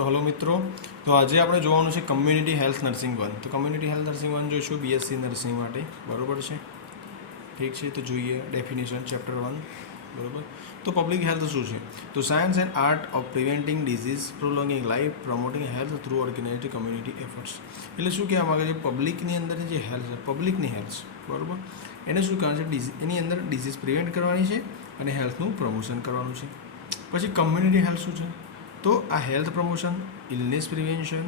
તો હલો મિત્રો, તો આજે આપણે જોવાનું છે કમ્યુનિટી હેલ્થ નર્સિંગ 1. તો કમ્યુનિટી હેલ્થ નર્સિંગ 1 જોઈશું બીએસસી નર્સિંગ માટે, બરોબર છે. ઠીક છે, તો જોઈએ ડેફિનેશન ચેપ્ટર 1, બરોબર. તો પબ્લિક હેલ્થ શું છે? તો science and art of preventing disease, prolonging life, promoting health through organised community efforts. એટલે શું કહેવા માગે છે? પબ્લિકની અંદર જે હેલ્થ છે, પબ્લિકની હેલ્થ, બરોબર, એને શું કરવાનું છે? એની અંદર ડિઝીઝ પ્રિવેન્ટ કરવાની છે અને હેલ્થનું પ્રમોશન કરવાનું છે. પછી કમ્યુનિટી હેલ્થ શું છે? તો આ health promotion, illness prevention,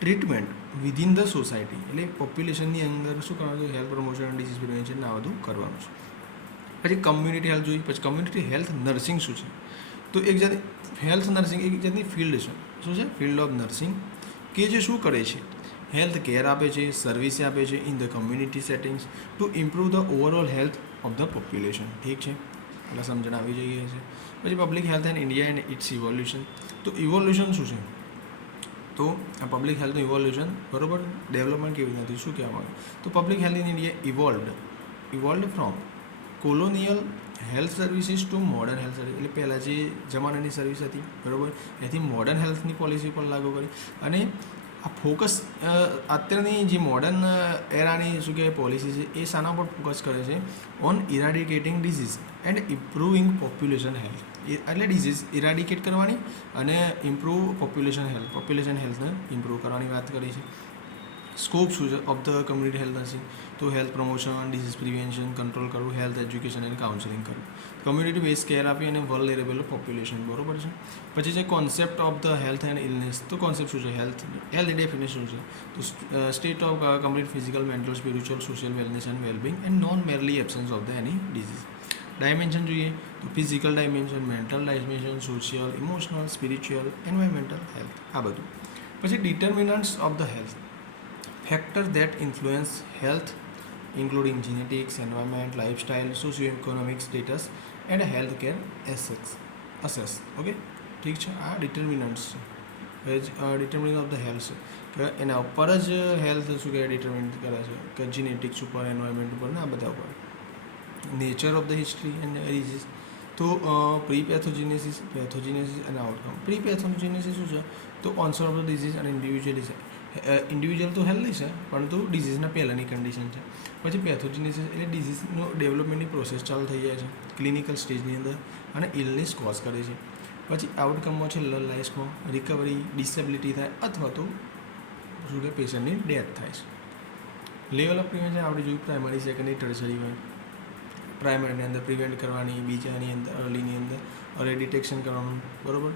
treatment within the society, એટલે પોપ્યુલેશનની અંદર શું કરવાનું છે? હેલ્થ પ્રમોશન, ડિઝીઝ પ્રિવેન્શન આ બધું કરવાનું છે. પછી કમ્યુનિટી હેલ્થ જોઈ. પછી કમ્યુનિટી હેલ્થ નર્સિંગ શું છે? તો એક જાતની હેલ્થ નર્સિંગ એક જાતની ફિલ્ડ છે. શું છે? ફિલ્ડ ઓફ નર્સિંગ, કે જે શું કરે છે? હેલ્થ કેર આપે છે, સર્વિસ આપે છે in the community settings to improve the overall health of the population. ઠીક છે, એટલે સમજણ આવી જઈએ છે. પછી public health and India and it's evolution. તો ઇવોલ્યુશન શું છે? તો આ પબ્લિક હેલ્થનું ઇવોલ્યુશન, બરોબર, ડેવલપમેન્ટ કેવી રીતે થયું, શું કહેવા માંગે? તો public health in India evolved from colonial health services to modern health service. એટલે પહેલાં જે જમાનાની સર્વિસ હતી, બરોબર, એથી મોડર્ન હેલ્થની પોલિસી પર લાગુ કરી. અને આ ફોકસ અત્યારની જે મોડર્ન એરાની શું કહેવાય પોલિસી છે, એ શાના પર ફોકસ કરે છે? On eradicating disease and improving population health. એટલે ડિઝીઝ ઇરાડિકેટ કરવાની અને ઇમ્પ્રૂવ પોપ્યુલેશન હેલ્થને ઇમ્પ્રૂવ કરવાની વાત કરી છે. સ્કોપ શું છે of the community health nursing? તો health promotion, disease prevention, control કરવું, હેલ્થ એજ્યુકેશન એન્ડ કાઉન્સેલિંગ કરવું, કમ્યુનિટી બેઝ કેર આપી અને વલ્નરેબલ પોપ્યુલેશન, બરોબર છે. પછી છે concept of the health and illness. તો કોન્સેપ્ટ શું છે? હેલ્થ ડેફિનેશન શું છે? તો state of complete physical, mental, spiritual, social wellness and wellbeing and non merely absence of the any disease. Dimension જોઈએ તો physical dimension, mental dimension, social, emotional, spiritual, environmental health, આ બધું. પછી determinants of the health, factor that influence health including genetics, environment, lifestyle, socio-economic status and health care assess. Okay, ઠીક છે. આ determinants છે, determinant of the health છે, કે એના ઉપર જ હેલ્થ શું કહેવાય ડિટર્મિન કરે છે, કે જીનેટિક્સ ઉપર, એન્વાયરમેન્ટ ઉપર ને આ બધા ઉપર. Nature of the history and disease. તો પ્રી પેથોજીનેસિસ અને આઉટકમ. પ્રી પેથોજીનેસિસ શું છે? તો ઓન્સર ઓફ ધ ડિઝીઝ અને ઇન્ડિવિજ્યુઅલ તો હેલ્ધી છે, પરંતુ ડિઝીઝના પહેલાંની કન્ડિશન છે. પછી પેથોજીનેસિસ એટલે ડિઝીઝનું ડેવલપમેન્ટની પ્રોસેસ ચાલુ થઈ જાય છે ક્લિનિકલ સ્ટેજની અંદર અને ઇલનેસ કોઝ કરે છે. પછી આઉટકમમાં છે લાઈફમાં રિકવરી, ડિસેબિલિટી થાય અથવા તો શું કે પેશન્ટની ડેથ થાય છે. લેવલ ઓફ પ્રિવેન્શન આપણે જોયું પ્રાઇમરી, સેકન્ડરી, ટર્શરી હોય. પ્રાઇમરીની અંદર પ્રિવેન્ટ કરવાની, બીજાની અંદર અર્લીની અંદર અર્લી ડિટેક્શન કરવાનું, બરાબર.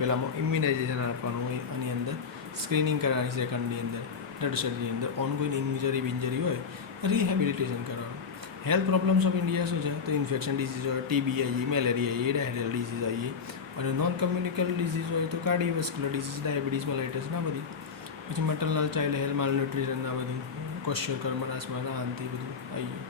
પહેલાંમાં ઇમ્યુનાઇઝેશન આપવાનું હોય, આની અંદર સ્ક્રીનિંગ કરવાની, સેકન્ડની અંદર, ટર્શરીની અંદર ઓનગોઈંગ ઇન્જરી હોય, રિહેબિલિટેશન કરવાનું. હેલ્થ પ્રોબ્લેમ્સ ઓફ ઇન્ડિયા શું છે? તો ઇન્ફેક્શન ડિઝીઝ હોય, ટીબી આવીએ, મેલેરિયા આવીએ, ડાયરિયલ ડિઝીઝ આવીએ, અને નોન કમ્યુનિકેબલ ડિઝીઝ હોય તો કાર્ડિયોવેસ્ક્યુલર ડિઝીઝ, ડાયાબિટીસ, મેલાઇટિસ ના બધી. પછી મટરનલ ચાઇલ્ડ હેલ્થ, માલન્યુટ્રિશન ના બધી, ક્વેશ્ચર મનાસમાં આ અંતે બધું આવીએ.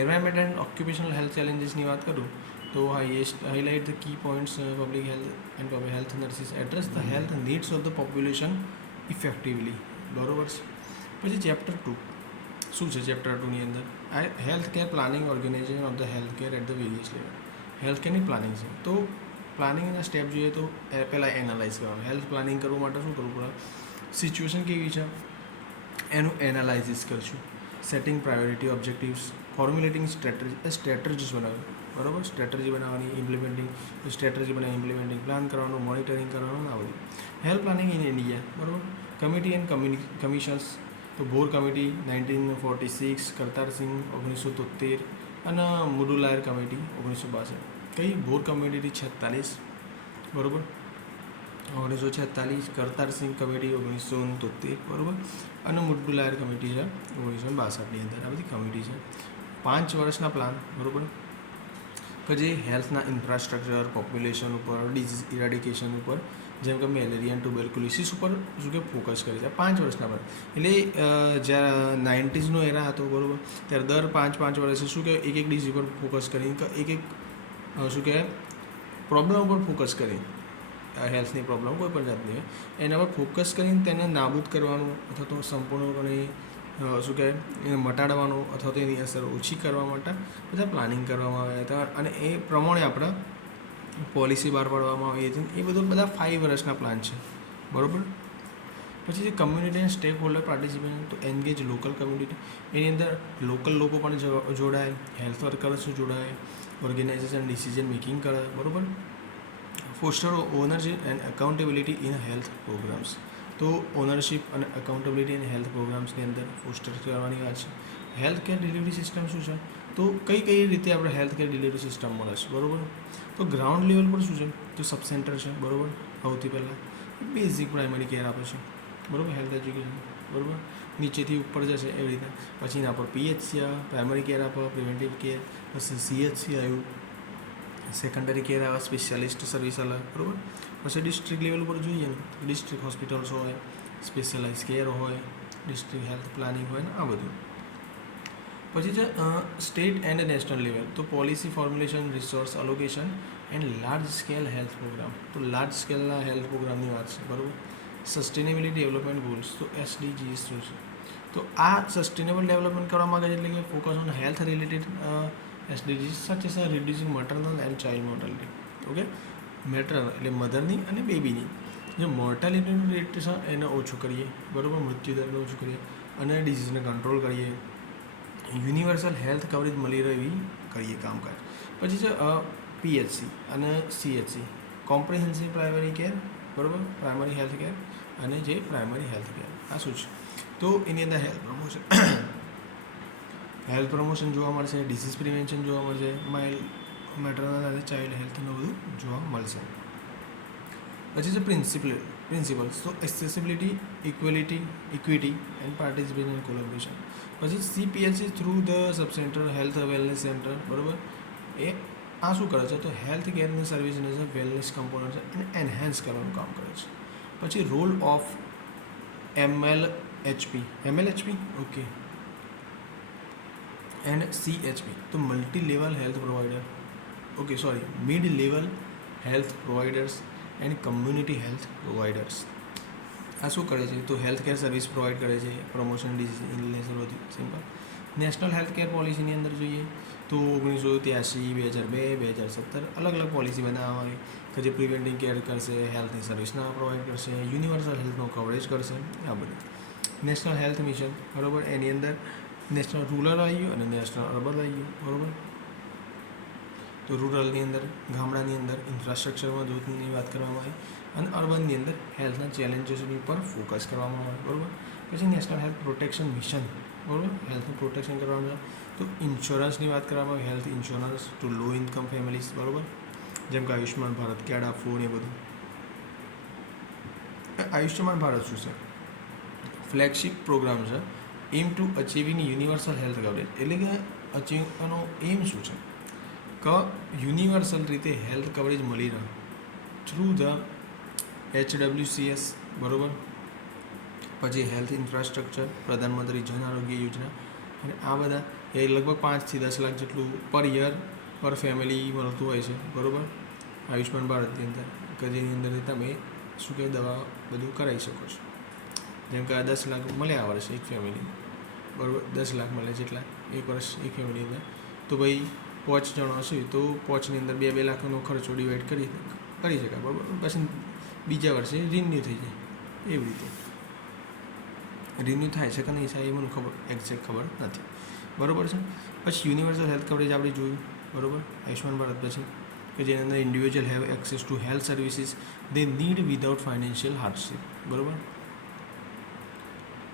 એન્વાયરમેન્ટ એન્ડ ઓક્યુપેશનલ હેલ્થ ચેલેન્જીસની વાત કરું તો highlight the key points. Public health and public health nurses address the health needs of the population effectively, બરોબર છે. પછી ચેપ્ટર 2 શું છે? ચેપ્ટર 2ની અંદર health care planning, organisation of the health care at the various level. Health કેરની planning છે. તો પ્લાનિંગના સ્ટેપ જોઈએ તો પહેલાં એનાલાઇઝ કરવાનું. હેલ્થ પ્લાનિંગ કરવા માટે શું કરવું પડે? સિચ્યુએશન કેવી છે એનું એનાલાઇઝિસ કરશું. Setting priority objectives, formulating strategies બનાવવું, બરાબર. સ્ટ્રેટર્જી બનાવવાની, ઇમ્પ્લિમેન્ટિંગ સ્ટ્રેટર્જી બનાવી, ઇમ્પ્લિમેન્ટિંગ પ્લાન કરવાનું, મોનિટરિંગ કરવાનું, આ બધું. હેલ્થ પ્લાનિંગ ઇન ઇન્ડિયા, બરાબર. Committee and commissions. તો ભોર કમિટી 1946, કરતારસિંહ 1973 અને મુડુલાયર કમિટી 1962. કઈ? ભોર કમિટી 46, બરાબર, 1946, કરતારસિંહ કમિટી 1973, બરાબર, અને મુડુલાયર કમિટી છે 1962ની અંદર. આ બધી કમિટી છે. 5 વર્ષના પ્લાન, બરાબર, કે જે હેલ્થના ઇન્ફ્રાસ્ટ્રક્ચર, પોપ્યુલેશન ઉપર, ડિઝીઝ ઇરાડિકેશન ઉપર, જેમ કે મેલેરિયા અને ટ્યુબરક્યુલોસિસ ઉપર શું કે ફોકસ કરે છે. 5 વર્ષના પ્લાન. એટલે જ્યારે 90sનો એરા હતો, બરાબર, ત્યારે દર 5 વર્ષે શું કે એક ડિઝીઝ ઉપર ફોકસ કરીને, એક શું કહેવાય પ્રોબ્લેમ ઉપર ફોકસ કરી, હેલ્થની પ્રોબ્લેમ કોઈ પણ જાતની હોય એના પર ફોકસ કરીને તેને નાબૂદ કરવાનું અથવા તો સંપૂર્ણપણે શું કહેવાય એને મટાડવાનું અથવા તો એની અસર ઓછી કરવા માટે બધા પ્લાનિંગ કરવામાં આવ્યા હતા. અને એ પ્રમાણે આપણે પોલિસી બહાર પાડવામાં આવી હતી, એ બધું બધા 5 વર્ષના પ્લાન છે, બરાબર. પછી જે community and stake holder participation, તો એન્ગેજ લોકલ કમ્યુનિટી, એની અંદર લોકલ લોકો પણ જોડાય, હેલ્થ વર્કર્સ જોડાય, ઓર્ગેનાઇઝેશન ડિસિઝન મેકિંગ કરે, બરાબર. Foster ownership and accountability in health programmes, તો ઓનરશિપ અને અકાઉન્ટેબિલિટી ઇન હેલ્થ પ્રોગ્રામ્સની અંદર ફોસ્ટર કરવાની વાત છે. હેલ્થ કેર ડિલિવરી સિસ્ટમ શું છે, તો કઈ રીતે આપણે હેલ્થ કેર ડિલિવરી સિસ્ટમ મળે છે, બરાબર. તો ગ્રાઉન્ડ લેવલ પર શું છે, તો સબ સેન્ટર છે, બરાબર. સૌથી પહેલાં બેઝિક પ્રાઇમરી કેર આપે છે, બરાબર, હેલ્થ એજ્યુકેશન, બરાબર. નીચેથી ઉપર જશે એવી રીતે. પછી એના પર પીએચસી આવે, પ્રાઇમરી કેર આપે, પ્રિવેન્ટિવ કેર. પછી સીએચસી આવ્યું, સેકન્ડરી કેર આવે, સ્પેશિયાલિસ્ટ સર્વિસ અલગ, બરાબર. પછી ડિસ્ટ્રિક્ટ લેવલ પર જોઈએ ને, ડિસ્ટ્રિક્ટ હોસ્પિટલ્સ હોય, સ્પેશિયલાઇઝ કેર હોય, ડિસ્ટ્રિક્ટ હેલ્થ પ્લાનિંગ હોય ને, આ બધું. પછી છે સ્ટેટ એન્ડ નેશનલ લેવલ, તો policy formulation, resource allocation and large scale health programme, તો લાર્જ સ્કેલના હેલ્થ પ્રોગ્રામની વાત છે, બરાબર. સસ્ટેનેબિલિટી ડેવલપમેન્ટ ગોલ્સ, તો SDGs શું છે, તો આ સસ્ટેનેબલ ડેવલપમેન્ટ કરવા માગે છે, એટલે કે focus on health related SDGs such as reducing maternal and child mortality, okay. Maternal એટલે મધરની અને બેબીની જે મોર્ટાલિટીનું રેટ છે એને ઓછું કરીએ, બરાબર, મૃત્યુદરને ઓછું કરીએ, અને ડિઝીઝને કંટ્રોલ કરીએ, યુનિવર્સલ હેલ્થ કવરેજ મળી રહે એવી કરીએ કામકાજ. પછી છે PHC અને CHC, કોમ્પ્રિહેન્સિવ પ્રાઇમરી કેર, બરાબર, પ્રાઇમરી હેલ્થ કેર, અને જે પ્રાઇમરી હેલ્થ કેર, આ શું છે, તો એની અંદર હેલ્થ પ્રમોશન જોવા મળશે, ડિસીઝ પ્રિવેન્શન જોવા મળશે, માઇલ્ડ મેટરનલ અને ચાઇલ્ડ હેલ્થનું બધું જોવા મળશે. પછી છે પ્રિન્સિપલ્સ, તો accessibility, equity and participation and collaboration. પછી CPHC through the sub centre health wellness centre, બરાબર. એ આ શું કરે છે, તો હેલ્થ કેરની સર્વિસને છે વેલનેસ કમ્પોનન્ટ છે અને એન્હાન્સ કરવાનું કામ કરે છે. પછી role of MLHP, okay, and CHP, તો multi level health provider, okay, sorry, mid level health providers and community health providers. આ શું કરે છે, તો હેલ્થ કેર સર્વિસ પ્રોવાઈડ કરે છે, પ્રમોશન, ડિઝીઝ, ઇલનેસ, બધું સિમ્પલ. નેશનલ હેલ્થ કેર પોલિસીની અંદર જોઈએ તો 1983, 2002, 2017 અલગ અલગ પોલિસી બનાવવામાં આવી કે જે પ્રિવેન્ટિવ કેર કરશે, હેલ્થની સર્વિસના પ્રોવાઈડ કરશે, યુનિવર્સલ હેલ્થનો કવરેજ કરશે, આ બધું. નેશનલ હેલ્થ મિશન, બરાબર, એની અંદર નેશનલ રૂરલ આવી ગયું અને નેશનલ અર્બન આવી ગયું, બરાબર. તો રૂરલની અંદર, ગામડાની અંદર ઇન્ફ્રાસ્ટ્રક્ચરમાં ગ્રોથની વાત કરવામાં આવી, અને અર્બનની અંદર હેલ્થના ચેલેન્જીસની પર ફોકસ કરવામાં આવે, બરાબર. પછી નેશનલ હેલ્થ પ્રોટેક્શન મિશન, બરાબર, હેલ્થનું પ્રોટેક્શન કરવાનું. તો ઇન્સ્યોરન્સની વાત કરવામાં આવે, health insurance to low income families, બરાબર, જેમ કે આયુષ્યમાન ભારત, કેડા ફૂડ, એ બધું. આયુષ્યમાન ભારત શું છે, ફ્લેગશિપ પ્રોગ્રામ છે, aim to achieving universal health coverage, એટલે કે અચીવવાનો એમ શું છે કે યુનિવર્સલ રીતે હેલ્થ કવરેજ મળી રહે થ્રુ ધ HWCS, બરાબર. પછી હેલ્થ ઇન્ફ્રાસ્ટ્રક્ચર, પ્રધાનમંત્રી જન આરોગ્ય યોજના, અને આ બધા એ લગભગ 5 થી 10 લાખ જેટલું પર યર પર ફેમિલી મળતું હોય છે, બરાબર, આયુષ્યમાન ભારતની અંદર, કે જેની અંદર તમે શું કહે દવા બધું કરાવી શકો છો. જેમ કે આ 10 લાખ મળે આ વર્ષે એક ફેમિલી, બરાબર, 10 લાખ મળે જેટલા એક વર્ષ એક ફેમિલી અંદર, તો ભાઈ 5 જણ હશે તો 5ની અંદર 2 લાખનો ખર્ચો ડિવાઈડ કરી શકાય, બરાબર. પછી બીજા વર્ષે રિન્યૂ થઈ જાય, એવી રીતે રિન્યૂ થાય છે કે નહીં થાય એ મને એક્ઝેક્ટ ખબર નથી, બરાબર છે. પછી યુનિવર્સલ હેલ્થ કવરેજ આપણે જોયું, બરાબર, આયુષ્યમાન ભારત પછી, કે જેની અંદર individual have access to health services they need without financial hardship, બરાબર.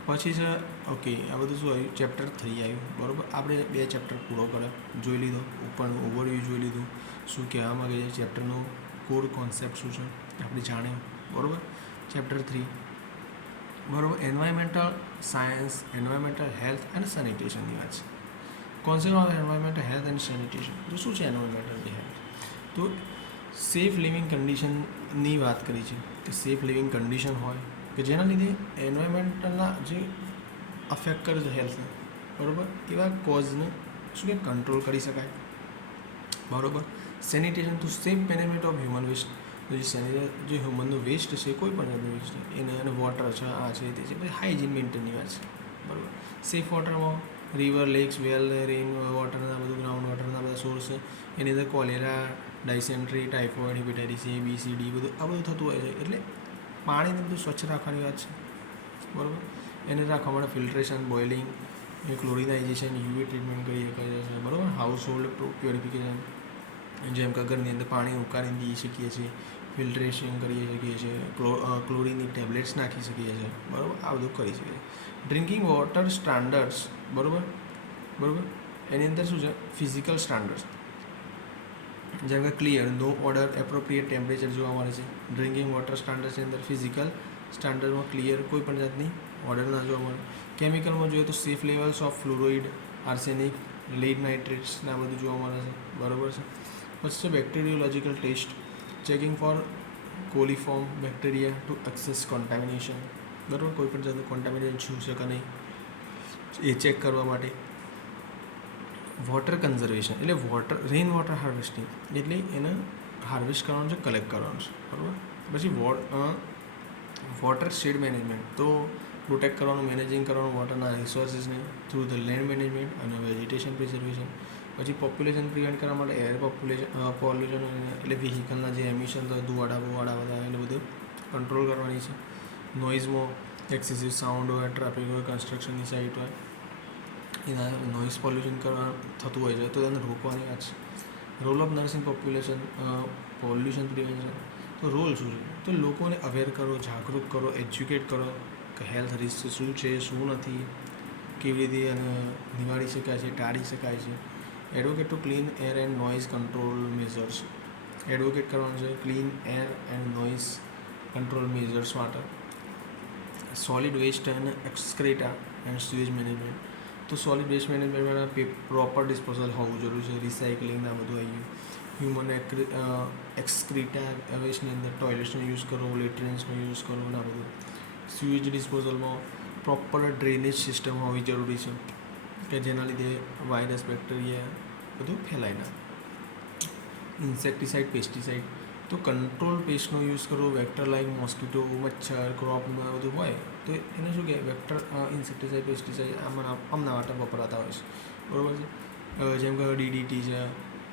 પછી છે ઓકે, આ બધું શું આવ્યું, ચેપ્ટર 3 આવ્યું, બરાબર. આપણે 2 ચેપ્ટર પૂરો કર્યો, જોઈ લીધો, ઉપરનું ઓવરવ્યૂ જોઈ લીધું, શું કહેવા માગે છે, ચેપ્ટરનો કોર કોન્સેપ્ટ શું છે આપણે જાણ્યું, બરાબર. ચેપ્ટર 3, બરાબર, environmental science, environmental health and સેનિટેશનની વાત છે. Concept of environmental health and sanitation, તો શું છે એન્વાયરમેન્ટલ હેલ્થ, તો સેફ લિવિંગ કન્ડિશનની વાત કરી છે, કે સેફ લિવિંગ કન્ડિશન હોય કે જેના લીધે એન્વાયરમેન્ટલના જે અફેક્ટ કરે છે હેલ્થને, બરાબર, એવા કોઝને શું કે કંટ્રોલ કરી શકાય, બરાબર. Sanitation to safe management of human waste, તો જે હ્યુમનનું વેસ્ટ છે, કોઈ પણ જાતનું વેસ્ટ એને વોટર છે, આ છે તે છે, પછી હાઇજીન મેન્ટેનની વાત છે, બરાબર. સેફ વોટરમાં રિવર, લેક્સ, વેલ, રેઇન વોટરના બધું ગ્રાઉન્ડ વોટરના બધા સોર્સ છે. એની અંદર cholera, dysentery, typhoid, hepatitis A, B, C, D બધું આ બધું થતું હોય છે. એટલે પાણીને બધું સ્વચ્છ રાખવાની વાત છે, બરાબર. એને રાખવા માટે ફિલ્ટ્રેશન, બોઇલિંગ, ક્લોરિનાઇઝેશન, યુવી ટ્રીટમેન્ટ કરી શકાય છે, બરાબર. હાઉસ હોલ્ડ પ્યોરિફિકેશન, જેમ કે ઘરની અંદર પાણી ઉકાળીને પી શકીએ છીએ, ફિલ્ટ્રેશન કરી શકીએ છીએ, ક્લોરીનની ટેબ્લેટ્સ નાખી શકીએ છીએ, બરાબર. આ બધું કરી શકીએ છીએ. ડ્રિંકિંગ વોટર સ્ટાન્ડર્ડ્સ, બરાબર. એની અંદર શું છે? ફિઝિકલ સ્ટાન્ડર્ડ્સ, જેમ કે ક્લિયર, નો ઓર્ડર, એપ્રોપ્રિએટ ટેમ્પરેચર જોવા મળે છે. ડ્રિંકિંગ વોટર સ્ટાન્ડર્ડ્સની અંદર ફિઝિકલ સ્ટાન્ડર્ડમાં ક્લિયર, કોઈ પણ જાતની ઓર્ડર ના જોવા મળે. કેમિકલમાં જોઈએ તો safe levels of fluoride, arsenic, lead, nitrates આ બધું જોવા મળે છે, બરાબર છે. પછી છે bacteriological test, checking for coliform bacteria to access contamination, બરાબર. કોઈ પણ જાતનું કોન્ટામિનેશન છે કે નહીં એ ચેક કરવા માટે. વોટર કન્ઝર્વેશન એટલે રેઇન વોટર હાર્વેસ્ટિંગ, એટલે એને હાર્વેસ્ટ કરવાનું છે, કલેક્ટ કરવાનું છે, બરાબર. પછી વોટર શેડ મેનેજમેન્ટ, તો પ્રોટેક્ટ કરવાનું, મેનેજિંગ કરવાનું વોટરના રિસોર્સિસને થ્રુ ધ લેન્ડ મેનેજમેન્ટ અને વેજીટેશન પ્રિઝર્વેશન. પછી પોપ્યુલેશન પ્રિવેન્ટ કરવા માટે એર પોલ્યુશન એટલે વ્હીકલના જે એમિશન ધુવાડા બધા એટલે બધું કંટ્રોલ કરવાની છે. નોઇઝમાં એક્સેસિવ સાઉન્ડ હોય, ટ્રાફિક હોય, કન્સ્ટ્રક્શનની સાઇટ હોય, એના નોઇઝ પોલ્યુશન થતું હોય છે, તો તેને રોકવાની વાત છે. Role of nursing pollution prevention, તો રોલ શું છે? તો લોકોને અવેર કરો, જાગૃત કરો, એજ્યુકેટ કરો કે હેલ્થ રિસ્ક શું છે, શું નથી, કેવી રીતે એને નિવારી શકાય છે, ટાળી શકાય છે. Advocate to clean air and noise control measures, advocate કરવાનું છે clean air and noise control measures માટે. Solid waste and excreta and sewage management, તો સોલિડ વેસ્ટ મેનેજમેન્ટમાં પ્રોપર ડિસ્પોઝલ હોવું જરૂરી છે, રિસાયકલિંગ આ બધું આવી ગયું. હ્યુમન એક્સક્રીટા વેસ્ટની અંદર ટોયલેટ્સનો યુઝ કરો, લેટ્રિન્સનો યુઝ કરો ને આ બધું. સ્યુએજ ડિસ્પોઝલમાં પ્રોપર ડ્રેનેજ સિસ્ટમ હોવી જરૂરી છે કે જેના લીધે વાયરસ, બેક્ટેરિયા બધું ફેલાય ના. ઇન્સેક્ટિસાઇડ, પેસ્ટિસાઇડ, તો કંટ્રોલ પેસ્ટનો યુઝ કરો. વેક્ટર લાઈક મોસ્કીટો, મચ્છર, ક્રોપમાં બધું હોય તો એને શું કહે? વેક્ટર ઇન્સેક્ટિસાઇડ, પેસ્ટિસાઇડ આમના માટે વપરાતા હોય છે, બરાબર છે. જેમ કે DDT છે,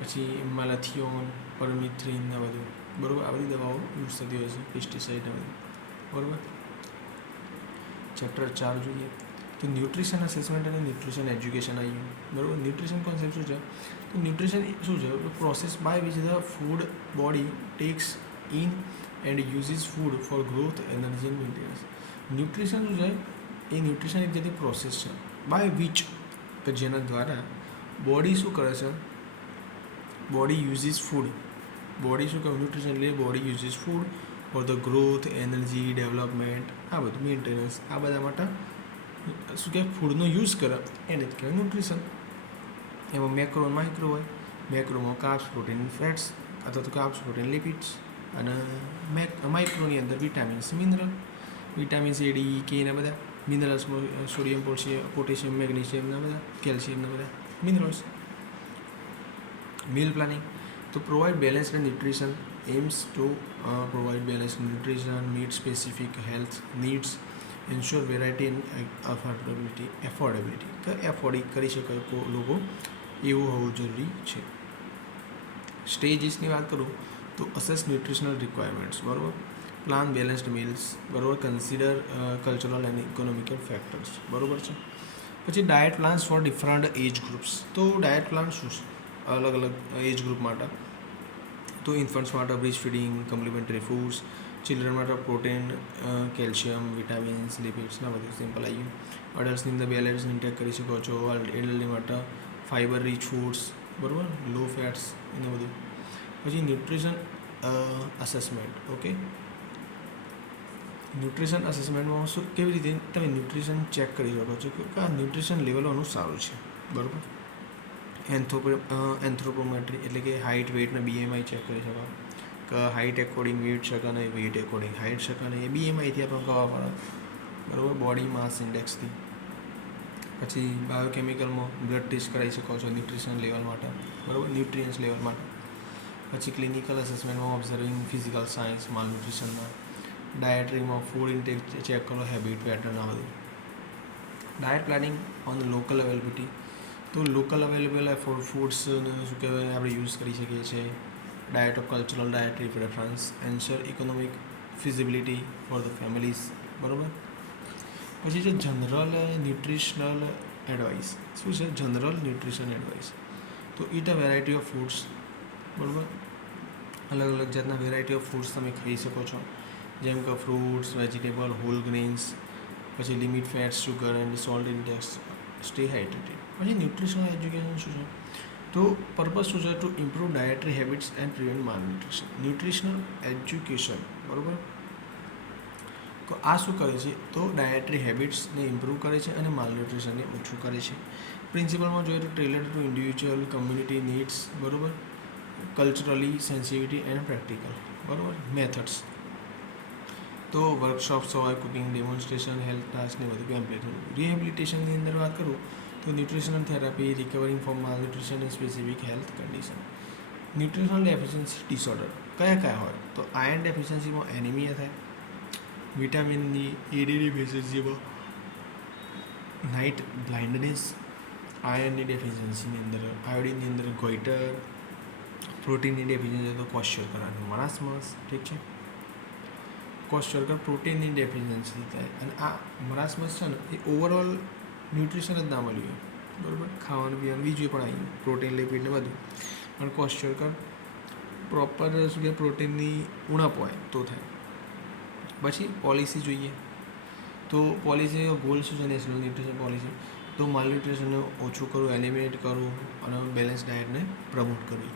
પછી મેલાથિયોન, પરમિથ્રિન ને બધું, બરાબર. આ બધી દવાઓ યુઝ થતી હોય છે, પેસ્ટિસાઇડ ને બધું, બરાબર. ચેપ્ટર 4 જોઈએ તો ન્યુટ્રિશન અસેસમેન્ટ અને ન્યુટ્રિશન એજ્યુકેશન આવ્યું, બરાબર. ન્યુટ્રિશન કોન્સેપ્ટ શું છે? તો ન્યુટ્રિશન શું છે? Process by which the food body takes in and uses food for growth, energy and maintenance. Nutrition શું છે? એ ન્યુટ્રિશન એક જાતની પ્રોસેસ છે બાય વિચ, કે જેના દ્વારા બોડી શું કરે છે? બોડી યુઝિસ ફૂડ, બોડી શું કહે? ન્યુટ્રિશન એટલે body uses food for the growth, energy, development આ બધું, મેન્ટેનન્સ આ બધા માટે શું કહે? ફૂડનો યુઝ કરે એને જ કહેવાય ન્યુટ્રિશન. એમાં મેક્રો અને માઇક્રો હોય. મેક્રોમાં કાર્બ્સ, પ્રોટીન, ફેટ્સ અથવા તો કાર્બ્સ, પ્રોટીન, લિપિડ્સ, અને માઇક્રોની અંદર vitamins, mineral, vitamin C, D, K ને બધા મિનરલ્સમાં સોડિયમ, પોટેશિયમ, મેગ્નેશિયમ ને બધા, કેલ્શિયમ ને બધા minerals. meal planning to provide balanced nutrition aims to provide balanced nutrition, meet specific health needs, ensure variety and affordability કે afford કરી શકે લોકો એવું હોવું જરૂરી છે. સ્ટેજીસની વાત કરું તો અસેસ ન્યુટ્રિશનલ રિક્વાયરમેન્ટ્સ, બરાબર. પ્લાન બેલેન્સ્ડ મીલ્સ, બરાબર. Consider cultural and economical factors, બરાબર છે. પછી diet plans for different age groups, તો ડાયટ પ્લાન શું છે? અલગ અલગ એજ ગ્રુપ માટે. તો ઇન્ફન્ટ્સ માટે બ્રીસ્ટ ફીડિંગ, કમ્પ્લિમેન્ટરી ફૂડ્સ, ચિલ્ડ્રન માટે પ્રોટીન, કેલ્શિયમ, વિટામિન્સ, લિપિડ્સ ને બધું સિમ્પલ આવી ગયું. અડલ્ટ્સની અંદર બેલેન્સ ઇન્ટેક કરી શકો છો. એલ્ડરલી માટે ફાઈબર રીચ ફૂડ્સ, બરાબર, લો ફેટ્સ એને બધું. પછી ન્યુટ્રિશન અસેસમેન્ટ, ઓકે. ન્યુટ્રિશન અસેસમેન્ટમાં શું, કેવી રીતે તમે ન્યુટ્રિશન ચેક કરી શકો છો કે આ ન્યુટ્રિશન લેવલોનું સારું છે, બરાબર. એન્થ્રોપોમેટ્રી એટલે કે હાઇટ, વેઇટ ને BMI ચેક કરી શકો કે હાઇટ એકોર્ડિંગ વેઇટ છે કે નહીં, વેઇટ એકોર્ડિંગ હાઇટ છે કે નહીં, એ BMIથી આપણે કહેવા પડે, બરાબર, બોડી માસ ઇન્ડેક્સથી. પછી બાયોકેમિકલમાં બ્લડ ટેસ્ટ કરાવી શકો છો ન્યુટ્રિશન લેવલ માટે, બરાબર, ન્યુટ્રિયન્સ લેવલ માટે. પછી ક્લિનિકલ અસેસમેન્ટમાં ઓબ્ઝર્વિંગ ફિઝિકલ સાયન્સ, માલન્યુટ્રિશનમાં. ડાયટરીમાં ફૂડ ઇન્ટેક ચેક કરો, હેબિટ પેટર્ન આ બધું. Diet planning on local availability, તો લોકલ અવેલેબલ ફૂડ્સને શું કહેવાય આપણે યુઝ કરી શકીએ છીએ. Diet of cultural dietary preference ensure economic feasibility for the families, બરાબર. પછી છે જનરલ ન્યુટ્રિશનલ એડવાઇસ. શું છે જનરલ ન્યુટ્રિશન એડવાઇસ? તો eat a variety of foods, બરાબર. અલગ અલગ જાતના વેરાયટી ઓફ ફૂડ્સ તમે ખાઈ શકો છો, જેમ કે ફ્રૂટ્સ, વેજીટેબલ, હોલ ગ્રેન્સ, પછી limit fats, sugar and salt Intex, stay hydrated. પછી ન્યુટ્રિશનલ એજ્યુકેશન શું છે? તો પર્પઝ શું છે? To improve dietary habits and prevent માલન્યુટ્રિશન. Nutritional education, બરાબર. તો આ શું કરે છે? તો ડાયટરી હેબિટ્સને ઇમ્પ્રૂવ કરે છે અને માલન્યુટ્રિશનને ઓછું કરે છે. પ્રિન્સિપલમાં જોઈએ તો tailored to individual community needs, બરાબર. કલ્ચરલી સેન્સિટિવિટી એન્ડ પ્રેક્ટિકલ, બરાબર. મેથડ્સ તો વર્કશોપ્સ હોય, કુકિંગ ડેમોન્સ્ટ્રેશન, હેલ્થ ટાસ્ક ને બધું પેમ્પલેટ. રિહેબિલિટેશનની અંદર વાત કરું તો nutritional therapy, recovering from malnutrition and specific health condition. Nutritional deficiency disorder કયા કયા હોય? તો આયર્ન ડેફિશિયન્સીમાં એનિમિયા થાય, વિટામિનની એડી ડેફિશિયન્સીમાં નાઇટ બ્લાઇન્ડનેસ, આયર્નની ડેફિશિયન્સીની અંદર આયોડિનની અંદર ગોઈટર, પ્રોટીનની ડેફિશિયન્સી તો ક્વેશ્ચર કરવાનું મરાસમસ, ઠીક છે. ક્વેશ્ચર પ્રોટીનની ડેફિશિયન્સી થાય અને આ મરાસમસ છે ને એ ઓવરઓલ ન્યુટ્રિશન જ ના મળ્યું, બરાબર. ખાવાનું પીવાનું બીજું પણ આવી ગયું, પ્રોટીન લિપિડ ને બધું, પણ ક્વેશ્ચર પ્રોપર શું કે પ્રોટીનની ઉણપ હોય તો થાય. પછી પોલિસી જોઈએ તો પોલિસીનો ગોલ શું છે? National nutrition policy. તો માલન્યુટ્રિશનને ઓછું કરવું, એલિમિનેટ કરવું અને બેલેન્સ ડાયટને પ્રમોટ કરવી.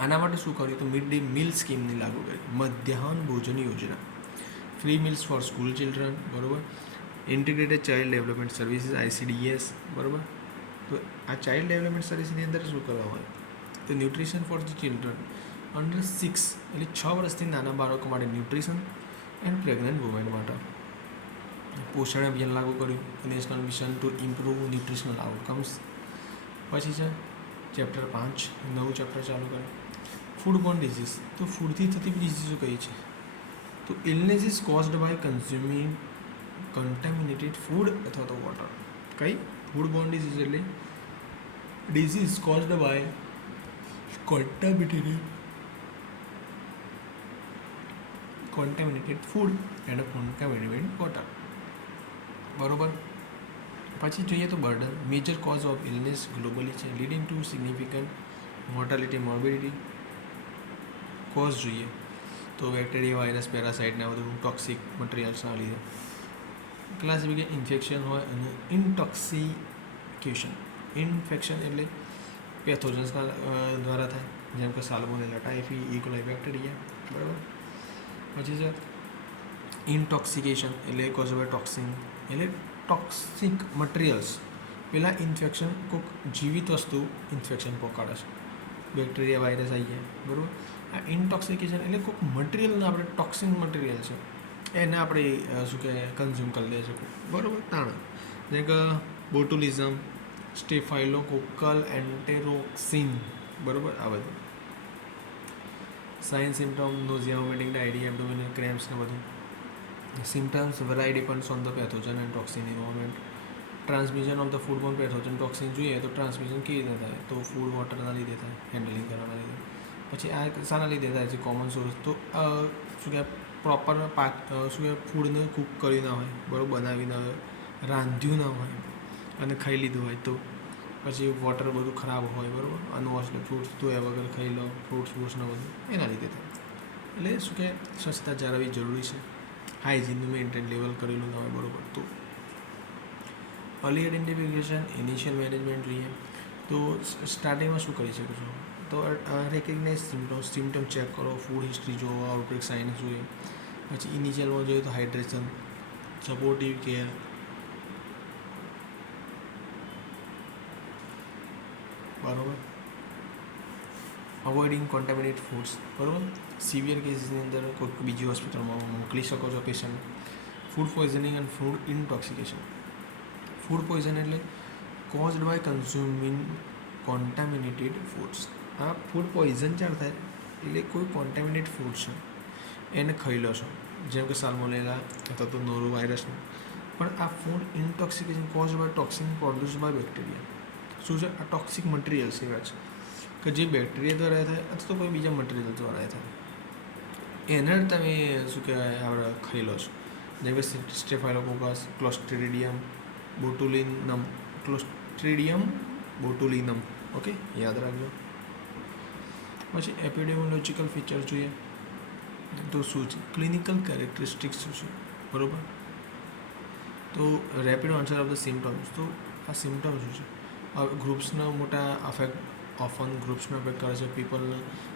આના માટે શું કર્યું? તો મિડ ડે મિલ સ્કીમની લાગુ કરી, Madhyahan Bhojan Yojana, free meals for school children, બરાબર. Integrated child development services, ICDS, બરાબર. તો આ ચાઇલ્ડ ડેવલપમેન્ટ સર્વિસની અંદર શું કરવા હોય? તો nutrition for the children under 6 એટલે 6 વર્ષથી નાના બાળકો માટે ન્યુટ્રિશન એન્ડ પ્રેગ્નન્ટ વુમેન માટે પોષણ અભિયાન લાગુ કર્યું, national mission to improve nutritional outcomes. પછી છે ચેપ્ટર 5, નવું ચેપ્ટર ચાલુ કરે, ફૂડબોર્ન ડિઝીઝ. તો ફૂડથી થતી ડિઝીઝો કઈ છે? તો illnesses caused by consuming contaminated food અથવા તો વોટર. કઈ? ફૂડબોર્ન ડિઝીઝ એટલે disease caused by contaminated food and contaminated water, બરોબર. પછી જોઈએ તો burden, major cause of illness globally છે, leading to significant mortality morbidity. Cause જોઈએ તો બેક્ટેરિયા, વાયરસ, પેરાસાઇટને બધું ટોક્સિક મટીરિયલ્સના લીધે. ક્લાસિફિકેશન ઇન્ફેક્શન હોય અને ઇન્ટોક્સિકેશન. ઇન્ફેક્શન એટલે પેથોજન્સ દ્વારા થાય, જેમ કે સાલ્મોનેલા, ટાઇફી, ઇકોલાઈ બેક્ટેરિયા, બરાબર. પછી છે ઇન્ટોક્સિકેશન એટલે કોઝ બાય ટોક્સિન એટલે ટોક્સિક મટીરિયલ્સ. પહેલાં ઇન્ફેક્શન કોઈક જીવિત વસ્તુ ઇન્ફેક્શન પહોંચાડે છે, બેક્ટેરિયા, વાયરસ આવી જાય, બરાબર. આ ઇન્ટોક્સિકેશન એટલે કોઈક મટીરિયલને આપણે ટોક્સિન મટીરિયલ છે એને આપણે શું કહેવાય કન્ઝ્યુમ કરી લે છે, બરાબર. તાણ જેમ કે બોટુલિઝમ, સ્ટેફાઇલોકોકલ એન્ટેરોક્સિન, બરાબર. આ બધું sign symptom nausea, vomiting, diarrhoea, abdominal cramps ને બધું. Symptoms vary depends on the pathogen and toxin involvement. Transmission of the foodborne pathogen toxin જોઈએ તો ટ્રાન્સમિશન કેવી રીતે થાય? તો ફૂડ વોટરના લીધે થાય, હેન્ડલિંગ કરવાના લીધે. પછી આ શાના લીધે થાય છે? Common source. તો શું કહેવાય પ્રોપર પાક શું કહેવાય ફૂડને કૂક કર્યું ના હોય, બરાબર, બનાવી ના હોય, રાંધ્યું ના હોય અને ખાઈ લીધું હોય. તો પછી વોટર બધું ખરાબ હોય, બરાબર, અનવોશ ફ્રૂટ્સ ધોયા વગર ખાઈ લો, ફ્રૂટ્સ ને બધું એના લીધે થાય. એટલે શું કે સ્વચ્છતા જાળવવી જરૂરી છે, હાઇજીનનું મેન્ટેન લેવલ કરેલું ના હોય, બરાબર. તો અર્લી આઇડેન્ટિફિકેશન, ઇનિશિયલ મેનેજમેન્ટ જોઈએ તો સ્ટાર્ટિંગમાં શું કરી શકો છો? તો રેકગ્નાઇઝ સિમ્ટમ ચેક કરો, ફૂડ હિસ્ટ્રી જુઓ, આઉટબ્રેક સાઇન્સ જોઈએ. પછી ઇનિશિયલમાં જોઈએ તો હાઇડ્રેશન, સપોર્ટિવ કેર, બરાબર. અવોઇડિંગ કોન્ટામિનેટ ફૂડ્સ, બરાબર. સિવિયર કેસીસની અંદર કોઈક બીજી હોસ્પિટલમાં મોકલી શકો છો patient. Food poisoning and food intoxication. Food poison એટલે caused by consuming contaminated foods. આ ફૂડ પોઈઝન ચાર થાય એટલે કોઈ કોન્ટામિનેટ ફૂડ છે એને ખાઈ લો છો, જેમ કે સાલ્મોનેલા અથવા તો નોરો વાયરસનું. પણ આ food intoxication cause by toxin produce by bacteria. શું છે? આ ટોક્સિક મટીરિયલ્સ એવા છે કે જે બેક્ટેરિયા દ્વારા થાય અથવા તો કોઈ બીજા મટીરિયલ દ્વારા થાય, એને જ તમે શું કહેવાય આપણે ખાઈ લો છો. જેમ કે સ્ટેફાઇલોકોકસ, ક્લોસ્ટ્રીડિયમ બોટુલિનમ, ક્લોસ્ટ્રીડિયમ બોટુલિનમ. ઓકે, યાદ રાખજો. પછી એપિડેમોલોજીકલ ફીચર જોઈએ તો શું છે? ક્લિનિકલ કેરેક્ટરિસ્ટિક્સ શું છે? બરાબર. તો rapid answer of the symptoms. તો આ સિમ્ટમ્સ શું છે? ગ્રુપ્સના મોટા અફેક્ટ ઓફન ગ્રુપ્સને અફેક્ટ કરે છે પીપલ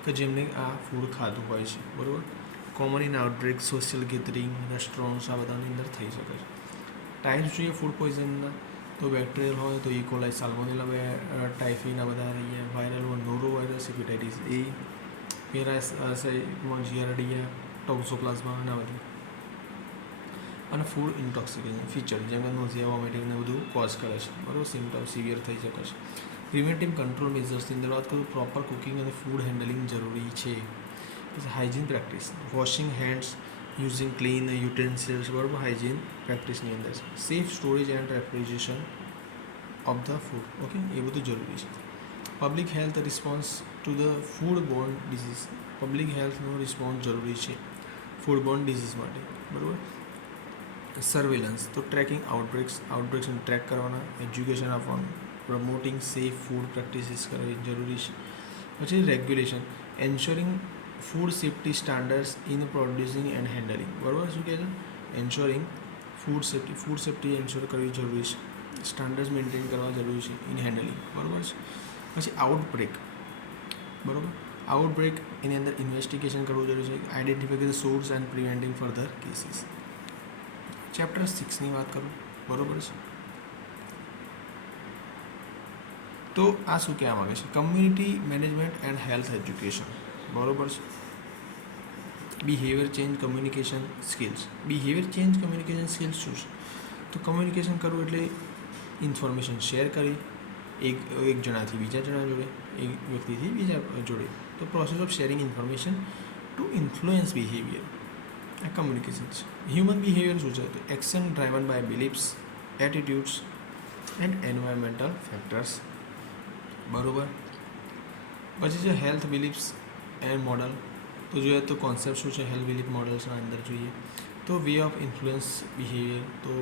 કે જેમને આ ફૂડ ખાધું હોય છે. બરાબર. Common in outbreak, social gathering, restaurants, આ બધાની અંદર થઈ શકે છે. ટાઈપ્સ જોઈએ ફૂડ પોઈઝનના તો બેક્ટેરિયલ હોય તો ઇકોલાઈ, સાલ્મોનેલા ટાઇફીન, આ બધા રહીએ. વાયરલ હોય નોરો વાયરસ, હેપેટાઇટિસ એ, પેરાસાઇટમાં જીઆરડીયા, ટોક્સોપ્લાઝમા અને બધું. અને ફૂડ ઇન્ટોક્સિકેશન ફીચર જેમ કે નોઝિયા, વોમિટિંગ ને બધું કોઝ કરે છે. બરાબર. સિમ્ટમ્સ સિવિયર થઈ શકે છે. પ્રિવેન્ટિવ કંટ્રોલ મેઝર્સની અંદર વાત કરું, પ્રોપર કુકિંગ અને ફૂડ હેન્ડલિંગ જરૂરી છે. પછી hygiene practice, washing hands, using clean utensils. બરાબર. હાઇજીન પ્રેક્ટિસની અંદર છે. Safe storage and refrigeration of the food. Okay, એ બધું જરૂરી છે. Public health response to the food borne disease. Public હેલ્થનો રિસ્પોન્સ જરૂરી છે ફૂડ બોર્ન ડિઝીઝ માટે. બરાબર. સર્વેલન્સ તો ટ્રેકિંગ આઉટબ્રેક્સને ટ્રેક કરવાના, એજ્યુકેશન આપવાનું, પ્રમોટિંગ સેફ ફૂડ પ્રેક્ટિસીસ કરવી જરૂરી છે. પછી regulation, એન્શ્યોરિંગ food safety standards in producing and handling. બરાબર. શું કહે છે? એન્શ્યોરિંગ ફૂડ સેફ્ટી એન્શ્યોર કરવી જરૂરી છે. સ્ટાન્ડર્ડ્સ મેન્ટેન કરવા જરૂરી છે ઇન હેન્ડલિંગ. બરાબર છે. પછી આઉટબ્રેક. બરાબર. આઉટબ્રેક એની અંદર ઇન્વેસ્ટિગેશન કરવું જરૂરી છે. Identify the source and preventing further cases. Chapter 6ની વાત કરું. બરાબર છે. તો આ શું કહેવા માગે છે? Community management and health education. બરાબર છે. Behaviour change communication skills. Behaviour change communication skills શું છે? તો કમ્યુનિકેશન કરવું એટલે ઇન્ફોર્મેશન શેર કરી એક જણાથી બીજા જણા જોડે, એક વ્યક્તિથી બીજા જોડે. તો process of sharing information to influence behaviour. આ કમ્યુનિકેશન છે. હ્યુમન બિહેવિયર શું છે? તો action driven by beliefs, attitudes and environmental factors. બરાબર. પછી છે હેલ્થ બિલીફ્સ એન્ડ મોડલ. તો જોઈએ તો કોન્સેપ્ટ શું છે હેલ્થ બિલીફ મોડલ્સના અંદર જોઈએ તો વે ઓફ ઇન્ફ્લુઅન્સ બિહેવિયર, તો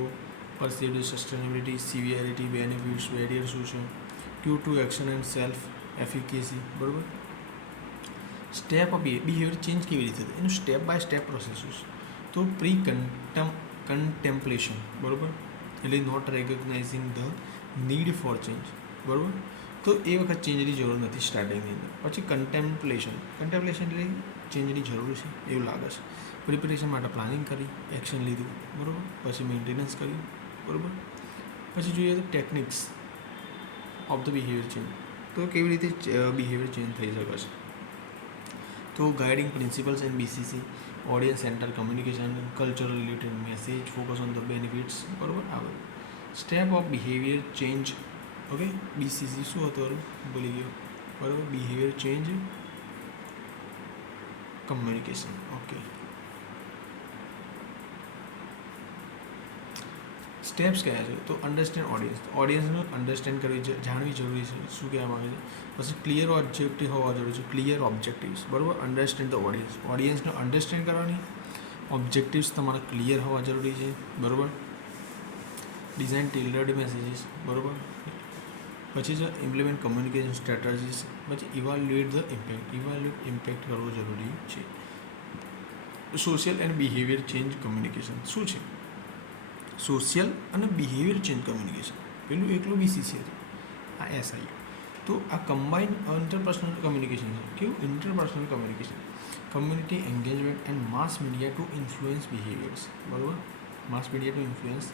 પરસિવ્ડ સસ્ટેનેબિલિટી, સિવિયરિટી, બેનિફિટ્સ, બેરિયર શું છે, ટ્યુ two action and self efficacy. બરાબર. સ્ટેપ ઓફ બિહેવિયર ચેન્જ કેવી રીતે થાય એનું સ્ટેપ બાય સ્ટેપ પ્રોસેસ શું છે? તો પ્રી કન્ટેમ્પલેશન. બરાબર. એટલે not recognising the need for change. બરાબર. તો એ વખત ચેન્જની જરૂર નથી સ્ટાર્ટિંગની અંદર. પછી કન્ટેમ્પલેશન એટલે ચેન્જની જરૂર છે એવું લાગે છે. પ્રિપેરેશન માટે પ્લાનિંગ કરી, એક્શન લીધું. બરાબર. પછી મેન્ટેનન્સ કર્યું. બરાબર. પછી જોઈએ તો techniques of the behaviour change. તો કેવી રીતે બિહેવિયર ચેન્જ થઈ શકે છે? તો guiding principles and BCC, audience centre communication, cultural related message, focus on the benefits. બરાબર. આ બધું step of behaviour change. Okay, BCC શું હતું? ભૂલી ગયો. બરાબર. Behaviour change communication. Okay, steps કયા છે? તો અન્ડરસ્ટેન્ડ ઓડિયન્સનું અન્ડરસ્ટેન્ડ કરવી જાણવી જરૂરી છે શું કહેવા માગે છે. પછી ક્લિયર ઓબ્જેક્ટિવ હોવા જરૂરી છે. Clear objectives. બરાબર. અન્ડરસ્ટેન્ડ ધ ઓડિયન્સને અન્ડરસ્ટેન્ડ કરવાની, ઓબ્જેક્ટિવ્સ તમારા ક્લિયર હોવા જરૂરી છે. બરાબર. Design tailored messages. બરાબર. પછી છે ઇમ્પ્લિમેન્ટ કમ્યુનિકેશન સ્ટ્રેટેજીસ. પછી ઇવાલ્યુએટ ઇમ્પેક્ટ કરવો જરૂરી છે. Social and behaviour change communication શું છે? સોશિયલ અને બિહેવિયર ચેન્જ કમ્યુનિકેશન. પેલું એકલું બીસીસી હતું, આ એસઆઈ. તો આ કમ્બાઇન્ડ ઇન્ટરપર્સનલ કમ્યુનિકેશન છે. કેવું? Interpersonal communication, community engagement and mass media to influence behaviours. બરાબર. Mass media to influence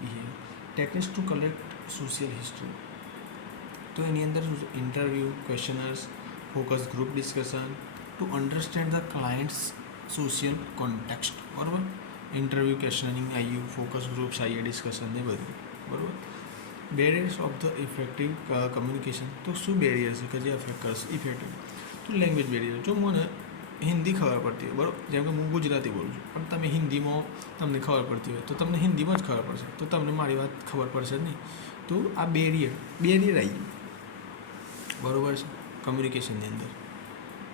behaviour. Techniques to collect social history. તો એની અંદર શું છે? Interview, questionnaires, focus group discussion to understand the clients social context. બરાબર. Interview, questioning આવ્યું, focus groups આવ્યા, discussion ને બધું. બરાબર. Barriers of the effective communication. તો શું બેરિયર છે કે જે અફેક્ટ કરશે ઇફેક્ટિવ? તો લેંગ્વેજ બેરિયર. જો મને હિન્દી ખબર પડતી હોય બરાબર, જેમ કે હું ગુજરાતી બોલું છું પણ તમે હિન્દીમાં તમને ખબર પડતી હોય તો તમને હિન્દીમાં જ ખબર પડશે, તો તમને મારી વાત ખબર પડશે જ નહીં. તો આ બેરિયર આવી ગયું બરાબર છે કમ્યુનિકેશનની અંદર.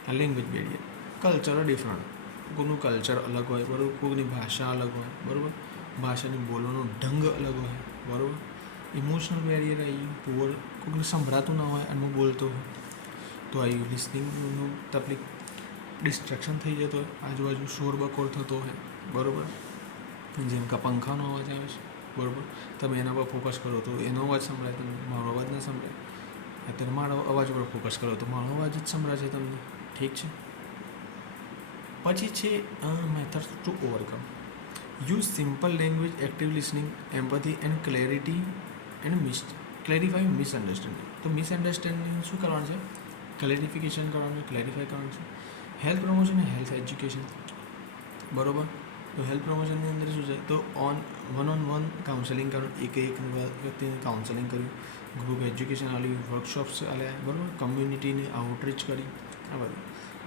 આ લેંગ્વેજ બેરિયર. કલ્ચર ડિફરન્ટ, કોઈનું કલ્ચર અલગ હોય બરાબર, કોઈની ભાષા અલગ હોય બરાબર, ભાષાની બોલવાનો ઢંગ અલગ હોય બરાબર. ઇમોશનલ બેરિયર આવી ગયું, પુઅર, કોઈને સંભળાતું ના હોય અને હું બોલતો હોય તો આવી લિસનિંગનું તકલીફ, ડિસ્ટ્રેક્શન થઈ જતો હોય, આજુબાજુ શોર બકોર થતો હોય બરાબર, જેમ કે પંખાનો અવાજ આવે છે બરાબર, તમે એના પર ફોકસ કરો તો એનો અવાજ સંભળાય, તમને મારો અવાજ ના સંભળાય. અત્યારે મારો અવાજ પર ફોકસ કરો તો મારો અવાજ જ સંભળાશે તમને. ઠીક છે. પછી છે methods to overcome. Use simple language, active listening, empathy and clarity and clarify misunderstanding. તો મિસઅન્ડરસ્ટેન્ડિંગ શું કરવાનું છે? ક્લેરિફિકેશન કરવાનું છે, ક્લેરિફાઈ કરવાનું છે. હેલ્થ પ્રમોશન અને હેલ્થ એજ્યુકેશન બરાબર. તો હેલ્થ પ્રમોશનની અંદર શું છે? તો વન કાઉન્સેલિંગ કરવાનું, એક વ્યક્તિને કાઉન્સેલિંગ કર્યું, ગ્રુપ એજ્યુકેશન આપ્યું, વર્કશોપ્સ આપ્યા બરાબર, કમ્યુનિટીને આઉટરીચ કરી, આ બધું.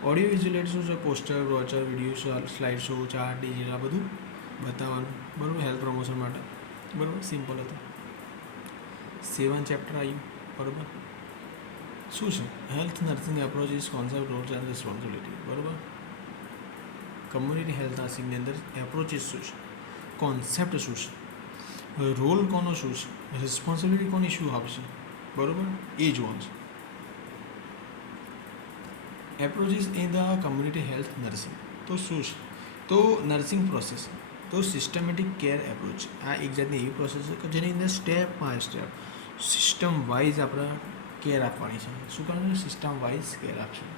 ઓડિયો વિઝ્યુઅલ શું છે? Poster, brochure, video, slide show, chart, design, આ બધું બતાવવાનું બરાબર, હેલ્થ પ્રમોશન માટે બરાબર. સિમ્પલ હતું. 7 ચેપ્ટર આવ્યું બરાબર. શું છે? Health nursing approaches, concept, Rolls and responsibility બરાબર. કમ્યુનિટી હેલ્થ નર્સિંગની અંદર એપ્રોચીસ શું છે, કોન્સેપ્ટ શું છે, રોલ કોનો શું છે, રિસ્પોન્સિબિલિટી કોની શું આપશે બરાબર, એ જોવાનું છે. Approaches in the community health nursing તો શું છે? તો નર્સિંગ પ્રોસેસ, તો સિસ્ટમેટિક કેર એપ્રોચ. આ એક જાતની એવી પ્રોસેસ છે કે જેની અંદર step by step system wise આપણે કેર આપવાની છે. શું કરવાનું છે? સિસ્ટમ વાઇઝ કેર આપશું.